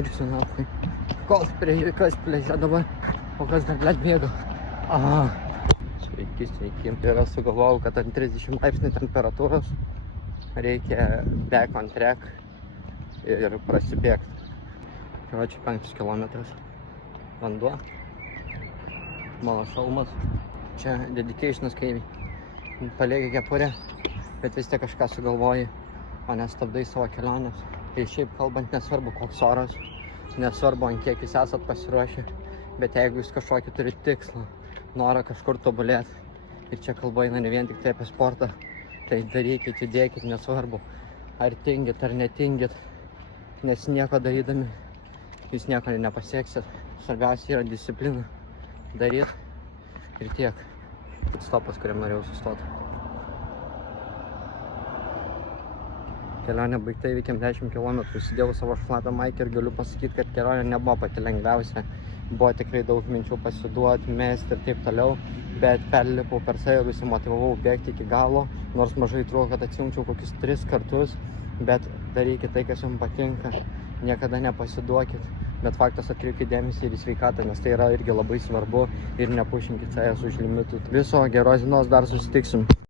mirsiu, nafai. Kol prie kas plėžia dabar, o kas dar blėt bėga. Aha. Sveiki. Ir aš sugalvojau, kad ant 30 laipsnių temperatūros reikia back on track ir prasibėgti. Čia 5 kilometras. Vanduo. Mano šalmas. Čia dedicationas, kai palieki kepurę, bet vis tiek kažką sugalvoji, o nestabdai savo kelionės. Tai šiaip kalbant, nesvarbu koks oras, nesvarbu ant kiek jūs esat pasiruošę, bet jeigu jūs kažkokį turit tikslą, norą kažkur tobulėti, ir čia kalba eina ne vien tik tai apie sportą, tai darykit, judėkit, nesvarbu, ar tingit, ar netingit, nes nieko darydami jūs nieko nepasieksit. Svarbiausia yra disciplina, daryt ir tiek. Stopas, kuriam norėjau sustoti. Kelionė baigta, įveikėm 10 km, įsidėjau savo šlapę maikę ir galiu pasakyti, kad kelionė nebuvo pati lengviausia. Buvo tikrai daug minčių pasiduoti, mesti ir taip toliau, bet perlipau per save ir užsimotyvavau bėgti iki galo, nors mažai trūko, kad atsijungčiau kokius 3 kartus, bet darykit tai, kas jums patinka, niekada nepasiduokit, bet faktas atkreipkite dėmesį ir į sveikatą, nes tai yra irgi labai svarbu ir nepušinkit savęs už limitų. Viso geros dienos, dar susitiksim.